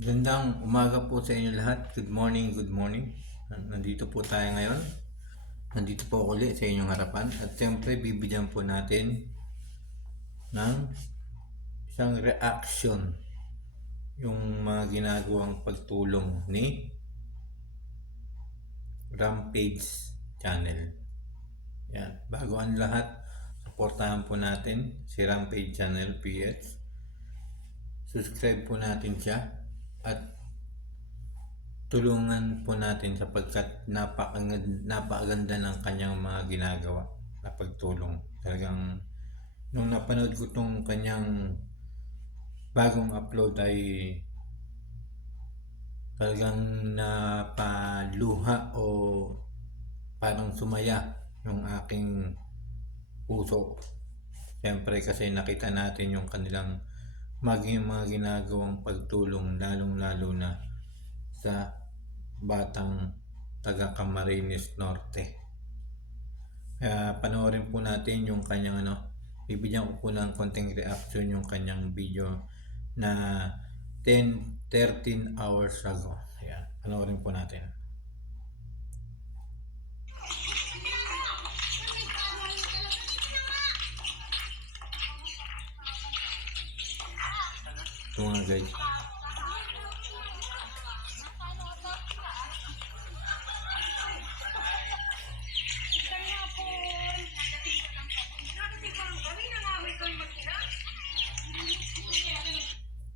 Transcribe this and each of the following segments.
Gandang umaga po sa inyo lahat. Good morning, good morning. Nandito po tayo ngayon. Nandito po ulit sa inyong harapan. At siyempre, bibigyan po natin ng isang reaction yung mga ginagawang pagtulong ni Rampage Channel. Yan. Bago ang lahat, supportahan po natin si Rampage Channel PH. Subscribe po natin siya at tulungan po natin sapagkat napakaganda, napakaganda ng kanyang mga ginagawa na pagtulong. Talagang nung napanood ko tong kanyang bagong upload ay talagang napaluha o parang sumaya yung aking puso. Siyempre kasi nakita natin yung kanilang maging mga ginagawang pagtulong lalong lalo na sa batang taga Camarines Norte. Kaya panoorin po natin yung kanyang ano, bibigyan ko po ng konting reaction yung kanyang video na 10, 13 hours ago. Ayan, panoorin po natin. Guys.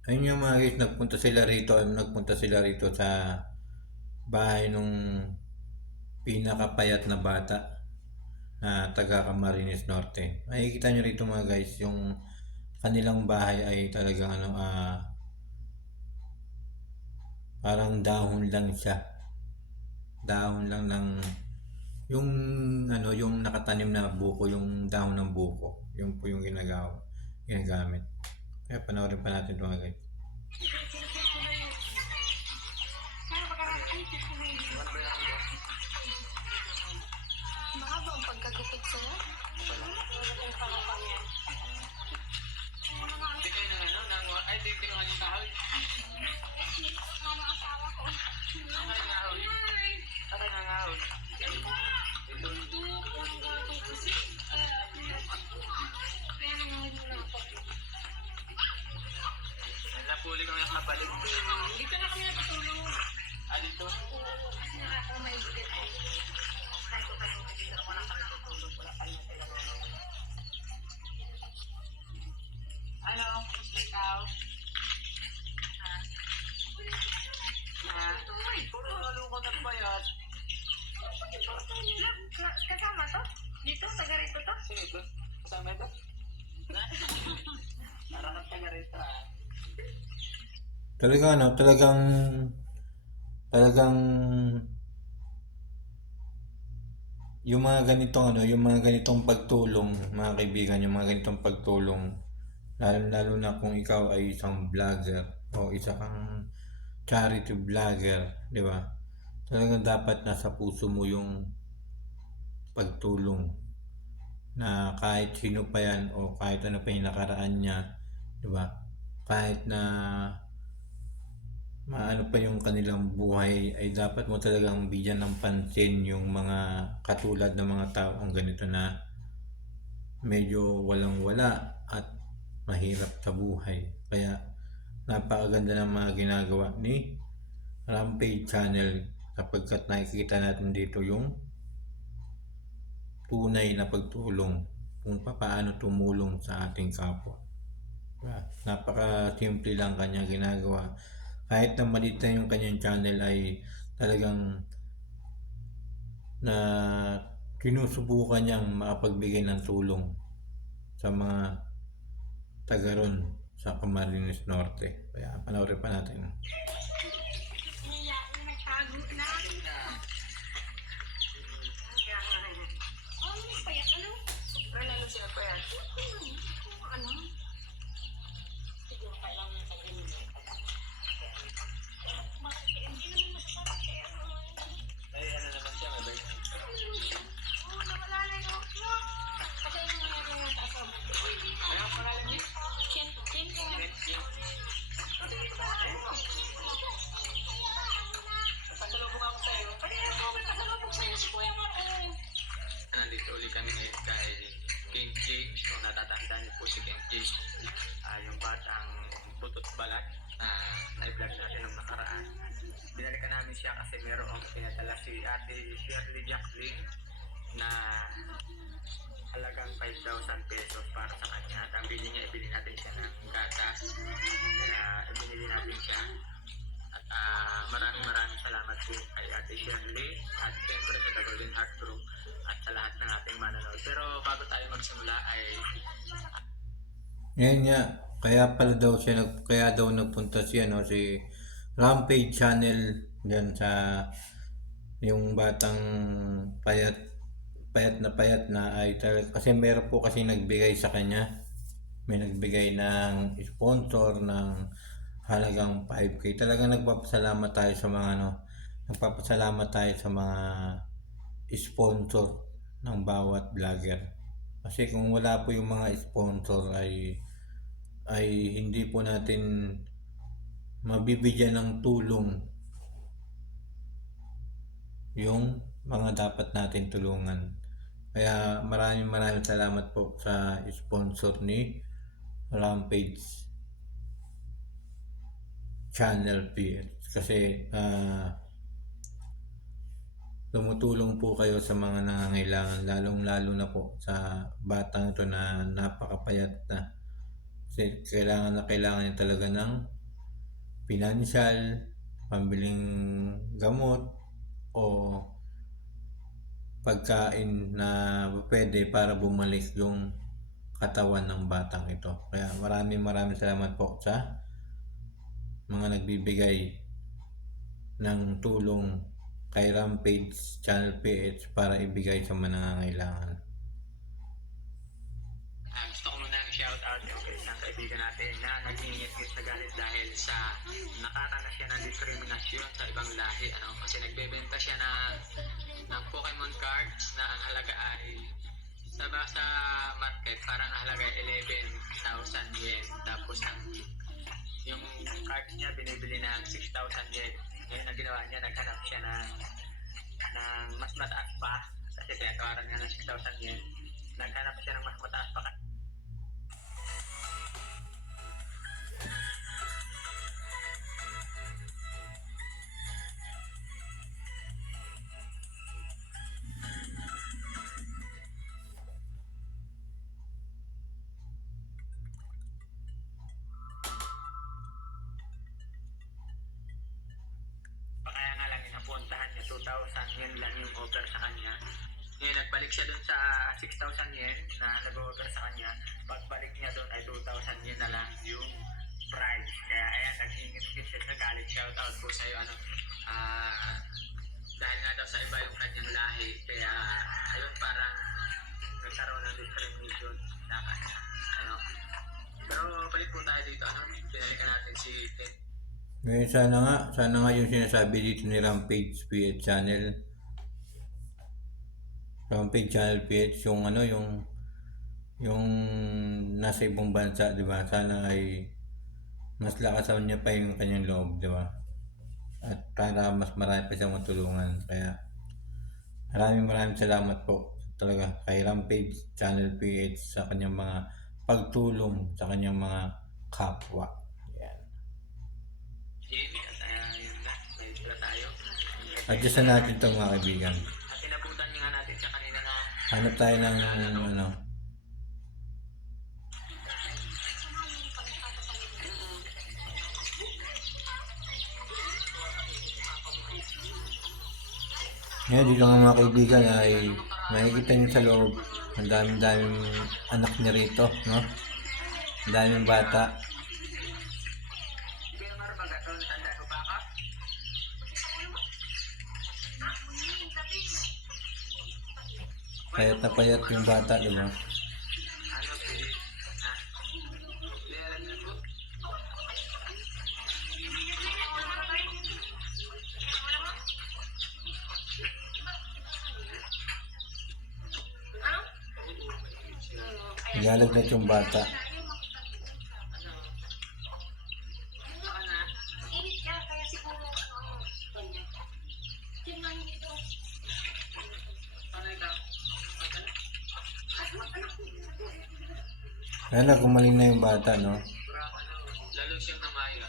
Ayun yung mga guys, nagpunta sila rito, nagpunta sila rito sa bahay nung pinakapayat na bata na taga Camarines Norte. Makikita nyo rito mga guys, yung kanilang bahay ay talagang ano, ah, parang dahon lang siya. Dahon lang ng yung ano, yung nakatanim na buko, yung dahon ng buko. Yung po yung ginagawa, ginagamit. Kaya panoorin pa natin ito mga guys. Mahaba ang pagkagupit sa'yo. Wala kang palapang yan. Hindi kayo nang ano, ay, asawa ko? Ano yung kahoy? Ako. Napuli ko yung kabalik. Dito na kami natutulog. Ah, dito. Kasi nakaka may bigit ko. Kahit ko kayo dito na wala kami tutulog. Wala kami natulog. Ano? Ikaw? Ha? Puro nalungkot at bayat. Kasama to? Dito? Taga rito to? Sino ito? Kasama ito? Para kang taga rito ah. Talagang ano, talagang talagang yung mga ganitong ano, yung mga ganitong pagtulong, mga kaibigan, yung mga ganitong pagtulong, lalo lalo na kung ikaw ay isang vlogger o isa kang charity vlogger, di ba? Talagang dapat nasa puso mo yung pagtulong na kahit sino pa yan o kahit ano pa yung nakaraan niya, di ba? Kahit na maano pa yung kanilang buhay ay dapat mo talagang bigyan ng pansin yung mga katulad ng mga tao ang ganito na medyo walang wala at mahirap sa buhay. Kaya napakaganda ng mga ginagawa ni Rampage Channel sapagkat nakikita natin dito yung tunay na pagtulong kung paano tumulong sa ating kapwa. Diba? Napaka-simple lang kanya ginagawa. Kahit na maliit na yung kanyang channel ay talagang na sinusubukan niyang makapagbigay ng tulong sa mga taga ron sa Camarines Norte. Kaya panoorin pa natin. Naiyak na nagtago na. Oh, payat ano? Pero lalo Shirley at siyempre sa Golden Heart Group at sa lahat ng ating manonood. Pero bago tayo magsimula ay Ngayon nga, kaya pala daw siya, nag, kaya daw nagpunta siya, no, si Rampage Channel dyan sa yung batang payat payat na payat na talaga, kasi meron po kasi nagbigay sa kanya may nagbigay ng sponsor ng halagang 5k talagang nagpapasalamat tayo sa mga ano nagpapasalamat tayo sa mga sponsor ng bawat vlogger kasi kung wala po yung mga sponsor ay ay hindi po natin mabibigyan ng tulong yung mga dapat natin tulungan. Kaya maraming maraming salamat po sa sponsor ni Rampage Channel PH kasi ah, tumutulong po kayo sa mga nangangailangan lalong lalo na po sa batang ito na napakapayat na kasi kailangan na kailangan niya talaga ng financial, pambiling gamot o pagkain na pwede para bumalik yung katawan ng batang ito. Kaya maraming maraming salamat po sa mga nagbibigay ng tulong kay Rampage Channel PH para ibigay sa mga nangangailangan. Ah, gusto ko muna shout out yung isang kaibigan natin na nagingit-ngit na galit dahil sa nakakana siya ng diskriminasyon sa ibang lahi. Ano? Kasi nagbebenta siya ng, ng Pokemon cards na ang halaga ay sa, sa market parang ang halaga ay 11,000 yen. Tapos ang yung cards niya binibili ng 6,000 yen. Ngayon ang ginawa niya, naghanap siya ng, ng mas mataas pa kasi tinatawaran nga ng 6,000 yen. Naghanap siya ng mas mataas pa pa Shout out po sa'yo. Ano, ah, dahil nga daw sa iba yung kanyang lahi. Kaya, ayun, parang nagkaroon ng discrimination na kanya. Ano, pero balik po tayo dito. Ano, pinalikan natin si Ted Ngayon sana nga, sana nga yung sinasabi dito ni Rampage PH Channel. Rampage Channel PH, yung ano, yung yung nasa ibang bansa, di ba? Sana ay mas lakasan niya pa yung kanyang loob, di ba? At para mas marami pa siyang matulungan. Kaya maraming maraming salamat po talaga kay Rampage Channel PH sa kanyang mga pagtulong sa kanyang mga kapwa. Yan. Adjustan natin ito mga kaibigan. Hanap tayo ng ano. Ngayon dito nga mga kaibigan ay makikita nyo sa loob ang daming daming anak niya rito, no? Ang daming bata. Payat na payat yung bata, di ba? chocolate yung bata. Ayan na, gumaling na yung bata, no? Lalo siyang namaya.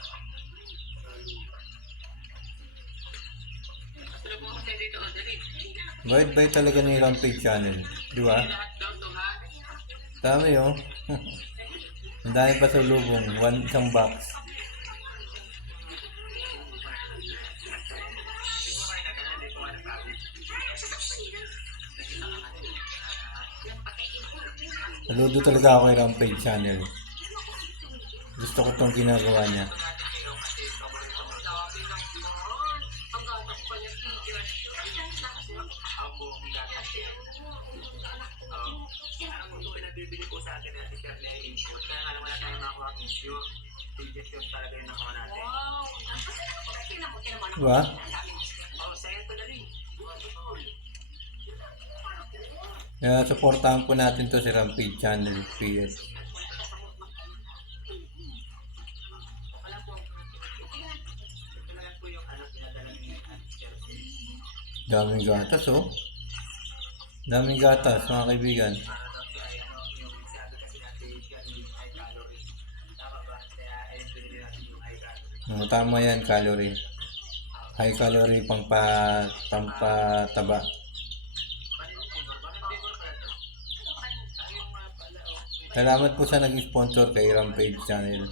Bait-bait talaga ni Rampage Channel, di ba? Lahat daw Dami oh. Ang dami pa sa lubong. One isang box. Saludo talaga ako kay Rampage Channel. Gusto ko tong ginagawa niya. Nabibili ko sa atin natin siya na insure. Kaya nga naman tayo makakuha ng insure. Pages yun talaga yung nakuha natin. Wow! Diba? Oh. Kaya supportahan po natin to si Rampage Channel PS. Na lang po. Daming gatas oh. Daming gatas mga kaibigan. Para daw siya ay ano, yung sabi kasi natin siya yung high calorie. Tama ba? Kaya ayun pinili natin yung calorie. Ang tama yan, calorie. High calorie pang pa, pampataba. Salamat po sa nag-sponsor kay Rampage Channel.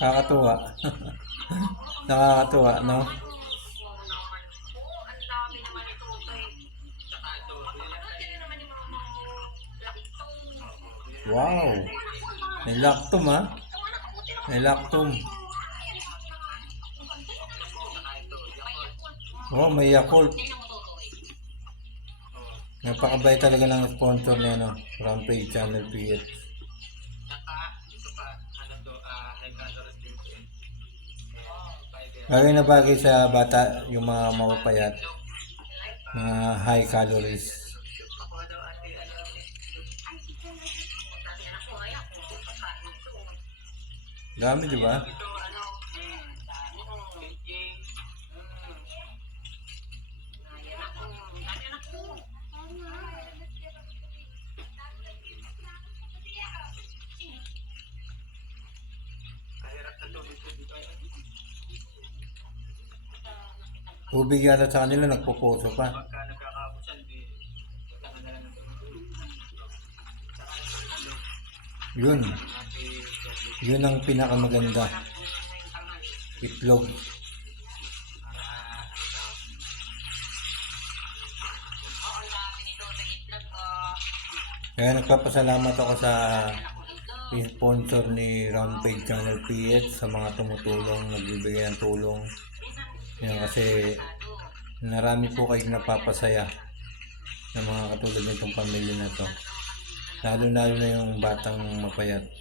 Kakatuwa. Nakakatuwa, no? Oo, ang dami naman ito. Toy. Tsaka ito, bilang tayo. Tingnan naman yung mga laktong. Wow! May lactum ha? May lactum. Oh, may Yakult. Napakabay talaga ng sponsor niya, no? Rampage Channel fiber. Bagay na bagay sa bata, yung mga mapapayat. Mga high calories. Dito, dito, ay, Tubig yata sa kanila, nagpupuso pa. di, Yun. Yun ang pinakamaganda. Itlog. Kaya nagpapasalamat ako sa sponsor ni Rampage Channel PS sa mga tumutulong, nagbibigay ng tulong. Yan kasi narami po kayong napapasaya ng mga katulad nitong pamilya na to. Lalo lalo na yung batang mapayat.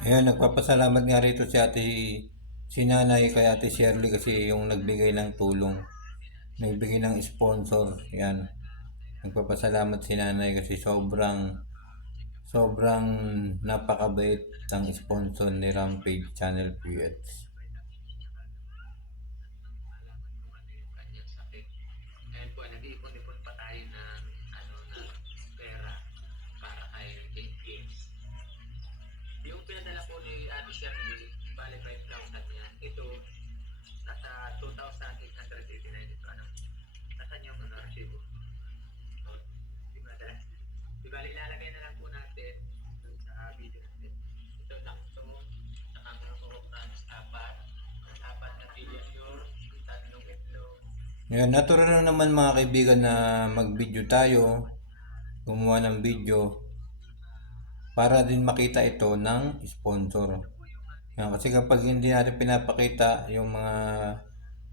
Ayan, nagpapasalamat nga rito si ate, si nanay kay ate Shirley kasi yung nagbigay ng tulong. Nagbigay ng sponsor. Yan. Nagpapasalamat si nanay kasi sobrang sobrang napakabait ng sponsor ni Rampage Channel PH. nag-iipon-ipon pa tayo ng Shirley, bale 5,000 yan. Ito, nasa 2,889 ito. Ano? Nasaan yung ano, resibo? Oh, di ba dahil? Di ba ilalagay na lang po natin dun sa video natin. Ito lang ito, saka meron po crunch apat, apat na failure, tatlong itlog, Ngayon, natural na naman mga kaibigan na mag-video tayo, gumawa ng video para din makita ito ng sponsor. Yan, kasi kapag hindi natin pinapakita yung mga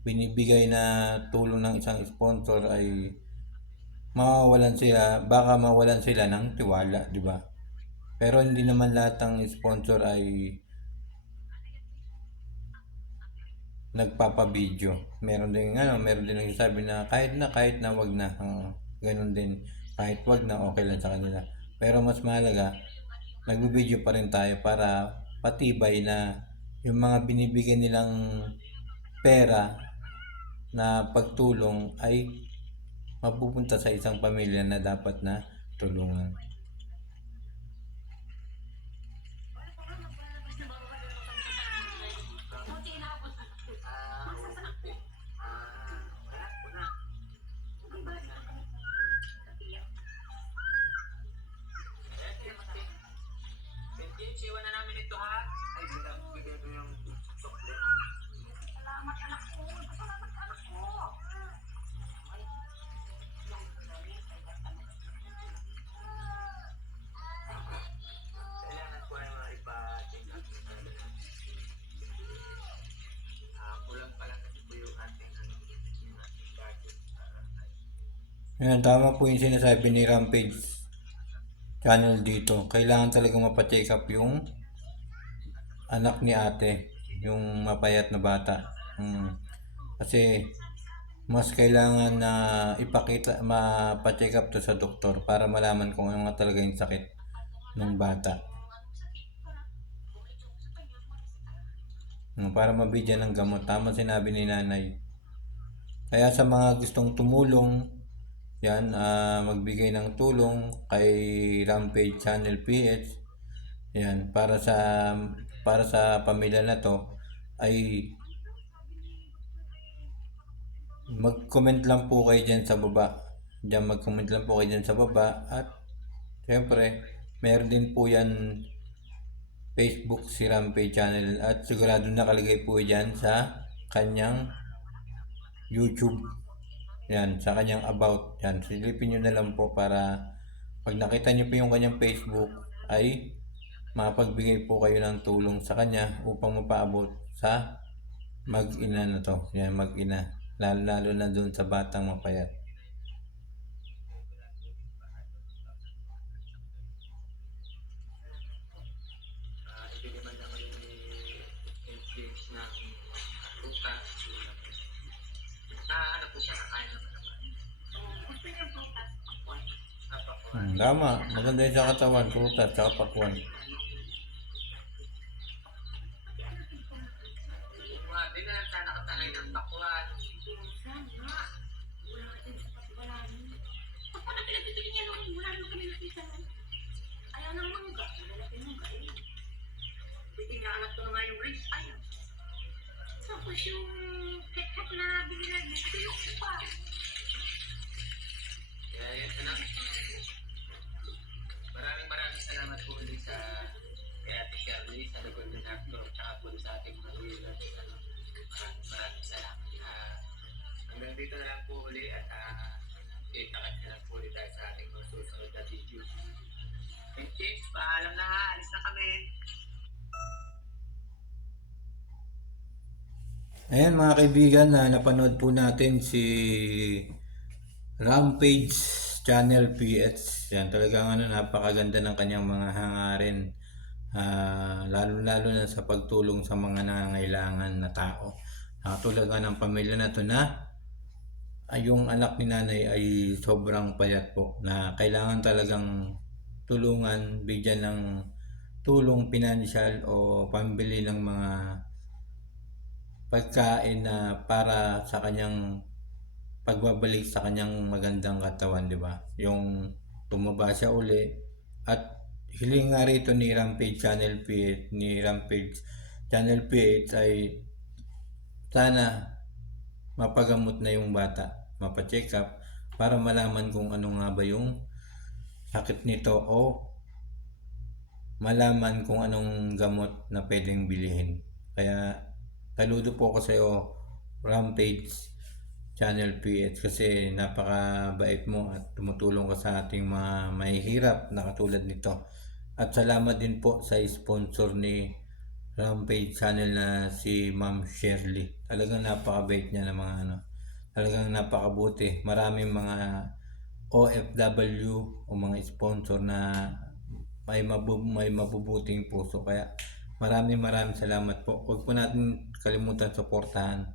binibigay na tulong ng isang sponsor ay mawawalan sila, baka mawalan sila ng tiwala, di ba? Pero hindi naman lahat ng sponsor ay nagpapabideo. Meron din ano, meron din nagsasabi na kahit na kahit na wag na. Oo, ganun din. Kahit wag na okay lang sa kanila. Pero mas mahalaga, nagbibideo pa rin tayo para patibay na yung mga binibigyan nilang pera na pagtulong ay mapupunta sa isang pamilya na dapat na tulungan. Yan, tama po yung sinasabi ni Rampage channel dito. Kailangan talaga mapacheck up yung anak ni ate, yung mapayat na bata. Hmm. Kasi mas kailangan na ipakita, mapacheck up to sa doktor para malaman kung ano talaga yung sakit ng bata. Hmm, Para mabigyan ng gamot. Tama sinabi ni nanay. Kaya sa mga gustong tumulong, yan, ah, magbigay ng tulong kay Rampage Channel PH. Yan, para sa para sa pamilya na to ay mag-comment lang po kayo dyan sa baba. Diyan mag-comment lang po kayo dyan sa baba at syempre, meron din po yan Facebook si Rampage Channel at sigurado nakalagay po dyan sa kanyang YouTube. Yan, sa kanyang about. Yan, silipin nyo na lang po para pag nakita nyo po yung kanyang Facebook ay mapagbigay po kayo ng tulong sa kanya upang mapaabot sa mag-ina na to. Yan, mag-ina. Lalo, lalo na dun sa batang mapayat. ah, ibigay na kami ni ni James ng ruta. Ah, ano po siya, kakain naman naman. Gusto niyo prutas? Ako. Napako. Hmm, tama. Maganda yun sa katawan. Prutas, tsaka pakwan. Mga din na lang sana nakatangay ng pakwan. Sana. Wala natin sa pagbalani. Ako na pinagtituloy niya nung wala naman kami nakita. Ayaw ng mangga. Wala natin mangga eh. Titingnan ko na nga yung rice. Ayaw. Tapos yung ketchup na binilay niya. Tinok pa. Kaya yun, anak. Maraming maraming salamat po ulit sa kay Shirley, sa The Golden Actor, tsaka po sa ating mga viewers. Ano, maraming maraming salamat. Ah, hanggang dito na lang po uli at uh, kita-kits na lang po ulit tayo sa ating mga susunod na video. And James, paalam na ha. Alis na kami. Ayan mga kaibigan na napanood po natin si Rampage Channel PH. Yan talagang ano, napakaganda ng kanyang mga hangarin. Ah, lalo-lalo na sa pagtulong sa mga nangangailangan na tao. Nakatulad nga ng pamilya na to na ay yung anak ni nanay ay sobrang payat po na kailangan talagang tulungan, bigyan ng tulong pinansyal o pambili ng mga pagkain na para sa kanyang pagbabalik sa kanyang magandang katawan, di ba? Yung tumaba siya uli at hiling nga rito ni Rampage Channel PH, ni Rampage Channel PH ay sana mapagamot na yung bata, mapacheck up para malaman kung ano nga ba yung sakit nito o malaman kung anong gamot na pwedeng bilihin. Kaya saludo po ako sa iyo Rampage Channel PH kasi napakabait mo at tumutulong ka sa ating mga mahihirap na katulad nito. At salamat din po sa sponsor ni Rampage Channel na si Ma'am Shirley. Talagang napakabait niya ng mga ano. Talagang napakabuti. Maraming mga OFW o mga sponsor na may, mabu- may mabubuting puso. Kaya Maraming maraming salamat po. Huwag po natin kalimutan suportahan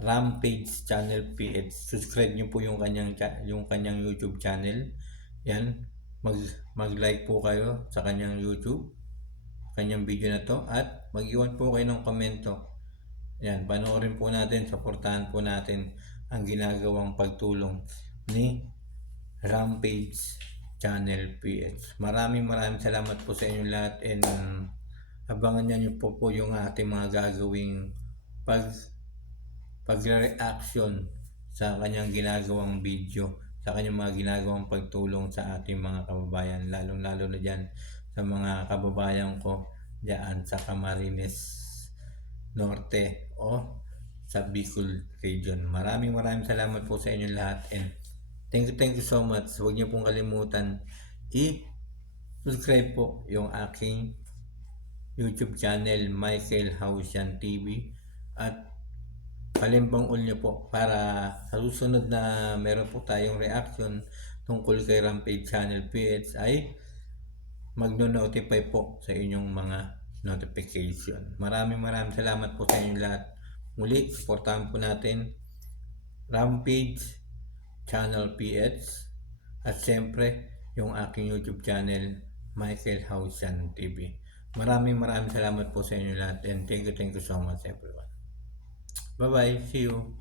Rampage Channel PH. Subscribe niyo po yung kanyang yung kanyang YouTube channel. Yan. Mag mag-like po kayo sa kanyang YouTube, kanyang video na to at mag-iwan po kayo ng komento. Yan, panoorin po natin, suportahan po natin ang ginagawang pagtulong ni Rampage Channel PH. Maraming maraming salamat po sa inyo lahat and um, abangan niyo po po yung ating mga gagawing pag pagre-reaction sa kanyang ginagawang video, sa kanyang mga ginagawang pagtulong sa ating mga kababayan, lalong-lalo na dyan sa mga kababayan ko dyan sa Camarines Norte o sa Bicol region. Maraming maraming salamat po sa inyo lahat and thank you, thank you so much. Huwag niyo pong kalimutan i-subscribe po yung aking YouTube channel Michael Hausian TV at palimbang all nyo po para sa susunod na meron po tayong reaction tungkol kay Rampage Channel PH ay magno-notify po sa inyong mga notification. Maraming maraming salamat po sa inyong lahat. Muli, supportahan po natin Rampage Channel PH at siyempre yung aking YouTube channel Michael Hausian TV. Maraming maraming salamat po sa inyo lahat and thank you, thank you so much everyone. Bye bye. See you.